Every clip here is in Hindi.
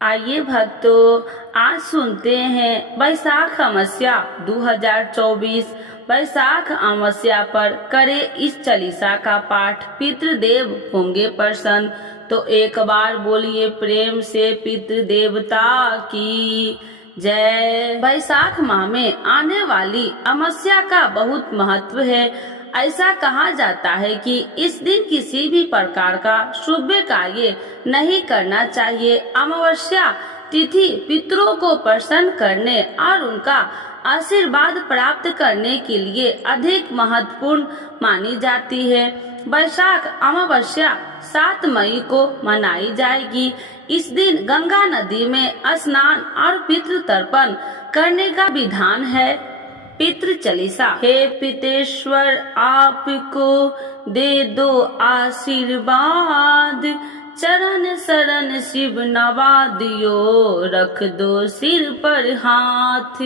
आइए भक्तों, आज सुनते हैं वैशाख अमावस्या 2024 वैशाख अमावस्या पर करे इस चालीसा का पाठ। पितृदेव होंगे प्रसन्न, तो एक बार बोलिए प्रेम से पितृदेवता की जय। वैशाख माह में आने वाली अमावस्या का बहुत महत्व है। ऐसा कहा जाता है कि इस दिन किसी भी प्रकार का शुभ कार्य नहीं करना चाहिए। अमावस्या तिथि पितरों को प्रसन्न करने और उनका आशीर्वाद प्राप्त करने के लिए अधिक महत्वपूर्ण मानी जाती है। वैशाख अमावस्या 7 मई को मनाई जाएगी। इस दिन गंगा नदी में स्नान और पितृ तर्पण करने का विधान है। पितृ चालीसा। हे पितेश्वर, आपको दे दो आशीर्वाद, चरण शरण शिव नवा दियो, रख दो सिर पर हाथ।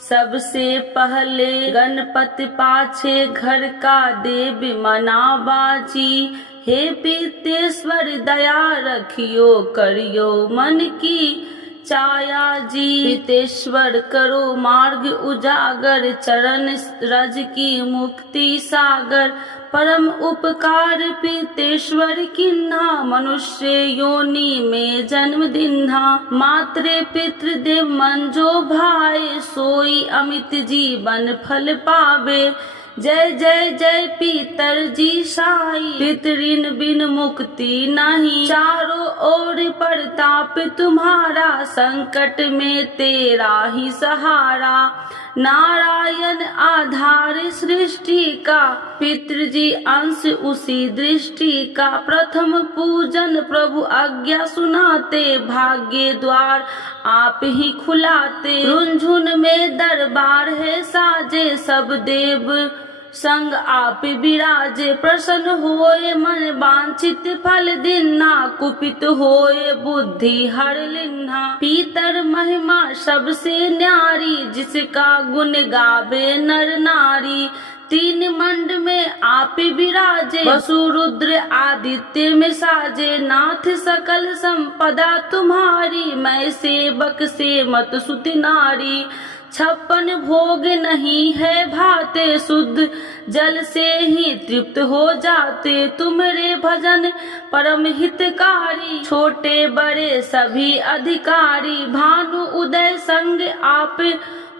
सबसे पहले गणपति, पाछे घर का देव मनाबाजी। हे पितेश्वर, दया रखियो, करियो मन की चाया जी। पितेश्वर, करो मार्ग उजागर, चरण रज की मुक्ति सागर। परम उपकार पितेश्वर किन्हा, मनुष्य योनि में जन्म दिन्हा। मात्रे पितृदेव मन जो भाए, सोई अमित जीवन फल पावे। जय जय जय पितर जी साई, पितरिन बिन मुक्ति नहीं। चारों ओर प्रताप तुम्हारा, संकट में तेरा ही सहारा। नारायण आधार सृष्टि का, पितृजी अंश उसी दृष्टि का। प्रथम पूजन प्रभु आज्ञा सुनाते, भाग्य द्वार आप ही खुलाते। रुंझुन में दरबार है साजे, सब देव संग आप विराजे। प्रसन्न होए मन वांछित फल दिन्हा, कुपित होए बुद्धि हर लिन्हा। पीतर महिमा सबसे न्यारी, जिसका गुण गावे नर नारी। 3 मंड में आप विराजे, वसु रुद्र आदित्य में साजे। नाथ सकल संपदा तुम्हारी, मैं सेवक से मत सुत नारी। 56 भोग नहीं है भाते, शुद्ध जल से ही तृप्त हो जाते। तुम्हारे भजन परम हितकारी, छोटे बड़े सभी अधिकारी। भानु उदय संग आप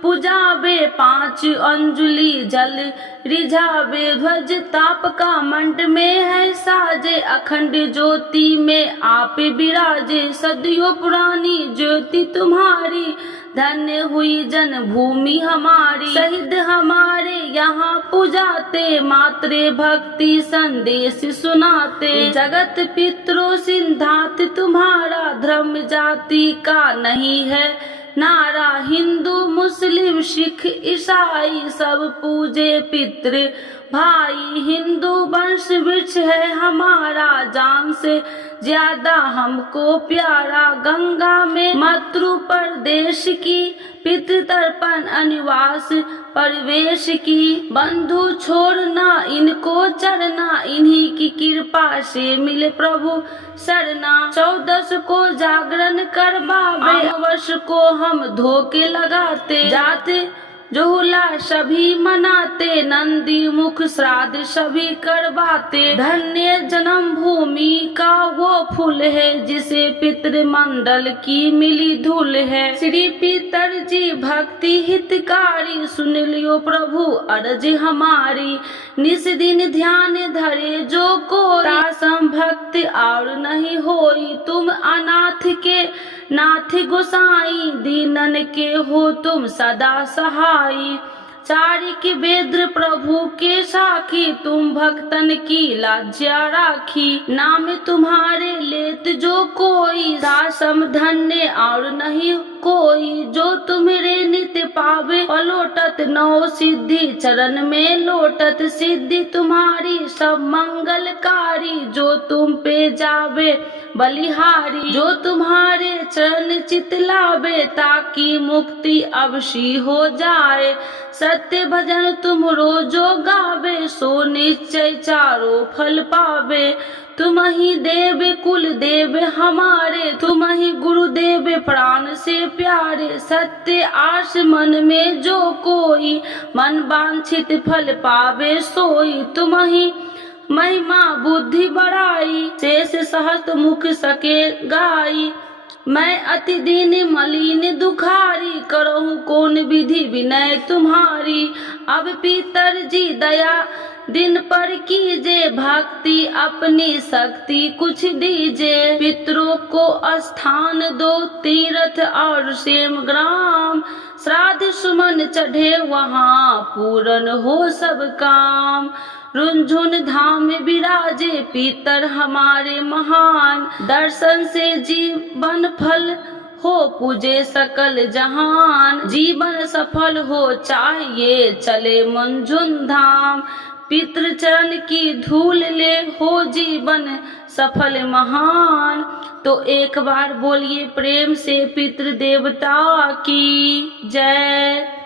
पुजावे, 5 अंजुलि जल रिझावे। ध्वज ताप का मंड में है साजे, अखंड ज्योति में आप विराजे। सदियों पुरानी ज्योति तुम्हारी, धन्य हुई जन्मभूमि हमारी। शहीद हमारे यहाँ पुजाते, मात्रे भक्ति संदेश सुनाते। जगत पितरों सिद्धांत तुम्हारा, धर्म जाति का नहीं है नारा। हिंदू मुस्लिम सिख ईसाई, सब पूजे पितृ भाई। हिंदू वंश वृक्ष है हमारा, जान से ज्यादा हमको प्यारा। गंगा में मातृ प्रदेश की, पितृ तर्पण अनिवास प्रवेश की। बंधु छोड़ना इनको चरना, इन्हीं की कृपा से मिले प्रभु शरणा। 14 को जागरण करवावे, वर्ष को हम धोखे लगाते जाते। जोहुला सभी मनाते, नंदी मुख श्राद्ध सभी करवाते। धन्य जन्म भूमि का वो फूल है, जिसे पितृमंडल की मिली धूल है। श्री पितर जी भक्ति हितकारी, सुन लियो प्रभु अर्ज हमारी। निस दिन ध्यान धरे जो कोई, सम भक्त और नहीं होई। तुम अनाथ के नाथ गोसाई, दीनन के हो तुम सदा सहाई। चारिक वेद प्रभु के साखी, तुम भक्तन की लाज्या राखी। नाम तुम्हारे लेत जो कोई, दासम धन्य और नहीं कोई। जो तुम्हारे नित्य पावे, पलोटत 9 सिद्धि चरण में लोटत। सिद्धि तुम्हारी सब मंगलकारी, जो तुम पे जावे बलिहारी। जो तुम्हारे चरण चित लावे, ताकि मुक्ति अवश्य हो जाए। सत्य भजन तुम रोजो गावे, सो निश्चय चारों फल पावे। तुम ही देव कुल देव हमारे, तुम ही गुरुदेव प्राण से प्यारे। सत्य आस मन में जो कोई, मन वांछित फल पावे सोई। तुम ही महिमा बुद्धि बढ़ाई, शेष सहस्त्र मुख सके गाई। मैं अति दीन मलिन दुखारी, करहूँ कौन विधि विनय तुम्हारी। अब पितर जी दया दिन पर कीजे, भक्ति अपनी शक्ति कुछ दीजे। पितरों को स्थान दो तीर्थ और सेम ग्राम, श्राद्ध सुमन चढ़े वहाँ पूर्ण हो सब काम। रुंझुन धाम में विराजे पितर हमारे महान, दर्शन से जीवन फल हो पूजे सकल जहान। जीवन सफल हो चाहिए चले मंझुन धाम, पितृ चरण की धूल ले हो जीवन सफल महान। तो एक बार बोलिए प्रेम से पितृ देवता की जय।